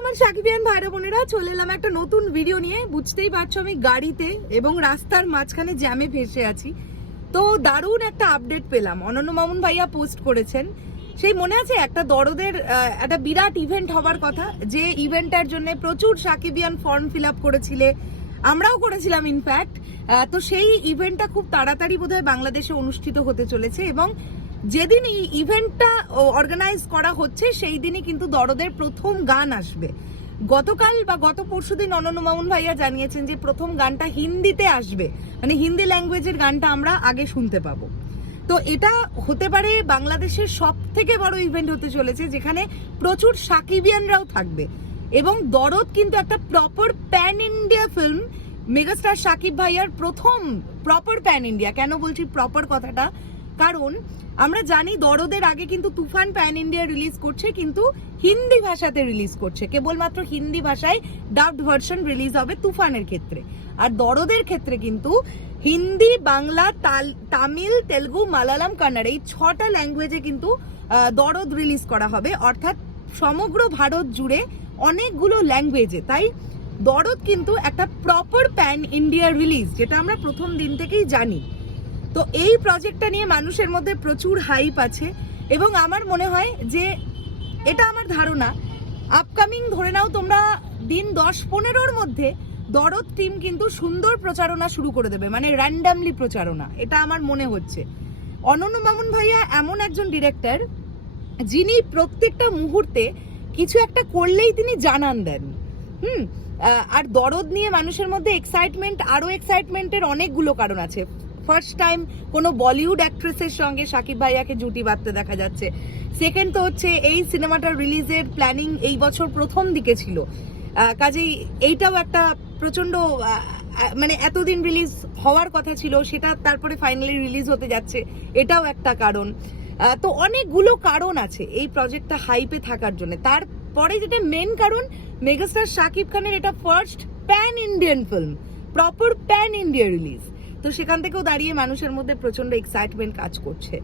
আমার সাকিবিয়ান ভাইরা বোনেরা, চলে এলাম একটা নতুন ভিডিও নিয়ে। বুঝতেই পারছ আমি গাড়িতে এবং রাস্তার মাঝখানে জ্যামে ভেসে আছি। তো দারুণ একটা আপডেট পেলাম। অনন্য মামুন ভাইয়া পোস্ট করেছেন। সেই মনে আছে, একটা দরদের একটা বিরাট ইভেন্ট হবার কথা, যে ইভেন্টটার জন্য প্রচুর সাকিবিয়ান ফর্ম ফিল আপ করেছিলে। আমরাও করেছিলাম ইনফ্যাক্ট তো সেই ইভেন্টটা খুব তাড়াতাড়ি বোধহয় বাংলাদেশে অনুষ্ঠিত হতে চলেছে এবং যেদিন এই ইভেন্টটা অর্গানাইজ করা হচ্ছে, সেই দিনই কিন্তু দরদের প্রথম গান আসবে। গতকাল বা গত পরশুদিন অনন্য মামুন ভাইয়া জানিয়েছেন যে, প্রথম গানটা হিন্দিতে আসবে। মানে হিন্দি ল্যাঙ্গুয়েজের গানটা আমরা আগে শুনতে পাবো। তো এটা হতে পারে বাংলাদেশের সব থেকে বড় ইভেন্ট হতে চলেছে, যেখানে প্রচুর সাকিবিয়ানরাও থাকবে। এবং দরদ কিন্তু একটা proper pan India film megastar Sakib ভাইয়ার প্রথম প্রপার প্যান ইন্ডিয়া কেন বলছি প্রপার কথাটা? কারণ আমরা জানি দরদের আগে কিন্তু তুফান প্যান ইন্ডিয়া রিলিজ করছে, কিন্তু হিন্দি ভাষাতে রিলিজ করছে। কেবলমাত্র হিন্দি ভাষায় ডাবড ভার্সন রিলিজ হবে তুফানের ক্ষেত্রে। আর দরদের ক্ষেত্রে কিন্তু হিন্দি, বাংলা তামিল, তেলুগু, মালায়ালাম, কান্নাড় এই ছটা ল্যাঙ্গুয়েজে কিন্তু দরদ রিলিজ করা হবে। অর্থাৎ সমগ্র ভারত জুড়ে অনেকগুলো ল্যাঙ্গুয়েজে তাই দরদ কিন্তু একটা প্রপার প্যান ইন্ডিয়া রিলিজ যেটা আমরা প্রথম দিন থেকেই জানি। তো এই প্রজেক্টটা নিয়ে মানুষের মধ্যে প্রচুর হাইপ আছে এবং আমার মনে হয় যে এটা আমার ধারণা। আপকামিং ধরে নাও তোমরা দিন দশ পনেরোর মধ্যে দরদ টিম কিন্তু সুন্দর প্রচারণা শুরু করে দেবে মানে র্যান্ডামলি প্রচারণা, এটা আমার মনে হচ্ছে। অনন্য মামুন ভাইয়া এমন একজন ডিরেক্টর যিনি প্রত্যেকটা মুহূর্তে কিছু একটা করলেই তিনি জানান দেন। হুম আর দরদ নিয়ে মানুষের মধ্যে এক্সাইটমেন্ট আরও এক্সাইটমেন্টের অনেকগুলো কারণ আছে। ফার্স্ট টাইম কোনো বলিউড অ্যাক্ট্রেসের সঙ্গে সাকিব ভাইয়াকে জুটি বাঁধতে দেখা যাচ্ছে। সেকেন্ড তো হচ্ছে এই সিনেমাটার রিলিজের প্ল্যানিং এই বছর প্রথম দিকে ছিল। কাজেই এইটাও একটা আহ, মানে এতদিন রিলিজ হওয়ার কথা ছিল সেটা তারপরে ফাইনালি রিলিজ হতে যাচ্ছে এটাও একটা কারণ। তো অনেকগুলো কারণ আছে এই প্রজেক্টটা হাইপে থাকার জন্য। তারপরে যেটা মেন কারণ মেগাস্টার শাকিব খানের এটা first pan Indian film proper pan India release তো সেখান থেকেও দাঁড়িয়ে মানুষের মধ্যে প্রচণ্ড এক্সাইটমেন্ট কাজ করছে।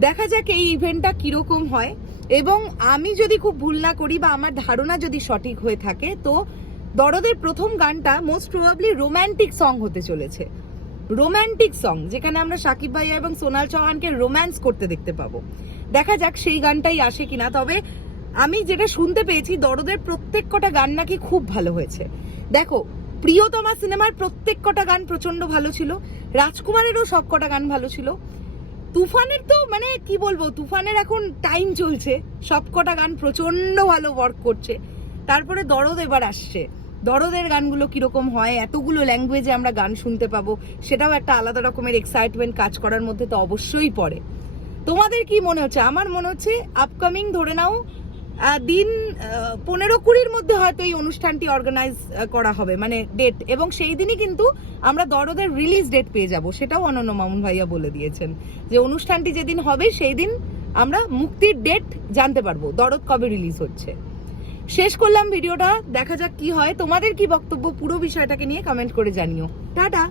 দেখা যাক এই ইভেন্টটা কীরকম হয়। এবং আমি যদি খুব ভুল না করি বা আমার ধারণা যদি সঠিক হয়ে থাকে, তো দরদের প্রথম গানটা মোস্ট প্রবাবলি রোম্যান্টিক সং হতে চলেছে। রোম্যান্টিক সং যেখানে আমরা সাকিব ভাইয়া এবং সোনাল চৌহানকে রোম্যান্স করতে দেখতে পাবো। দেখা যাক সেই গানটাই আসে কিনা। তবে আমি যেটা শুনতে পেয়েছি, দরদের প্রত্যেক কটা গান নাকি খুব ভালো হয়েছে। দেখো প্রিয়তমা সিনেমার প্রত্যেক কটা গান প্রচণ্ড ভালো ছিল। রাজকুমারেরও সব কটা গান ভালো ছিল। তুফানের তো মানে কি বলব, তুফানের এখন টাইম চলছে। সব কটা গান প্রচণ্ড ভালো ওয়ার্ক করছে। তারপরে দরদ এবার আসছে। দরদের গানগুলো কীরকম হয়, এতগুলো ল্যাঙ্গুয়েজে আমরা গান শুনতে পাবো, সেটাও একটা আলাদা রকমের এক্সাইটমেন্ট কাজ করার মধ্যে তো অবশ্যই পড়ে। তোমাদের কি মনে হচ্ছে? আমার মনে হচ্ছে আপকামিং ধরে নাও দিন পনেরো কুড়ির মধ্যে হয়তো এই অনুষ্ঠানটি অর্গানাইজ করা হবে মানে ডেট এবং সেই দিনই কিন্তু আমরা দরদের রিলিজ ডেট পেয়ে যাব, সেটাও অনন্য মামুন ভাইয়া বলে দিয়েছেন। যে অনুষ্ঠানটি যেদিন হবে, সেই দিন আমরা মুক্তির ডেট জানতে পারব, দরদ কবে রিলিজ হচ্ছে। শেষ করলাম ভিডিওটা, দেখা যাক কি হয়। তোমাদের কি বক্তব্য, পুরো বিষয়টাকে নিয়ে কমেন্ট করে জানিও। টাটা!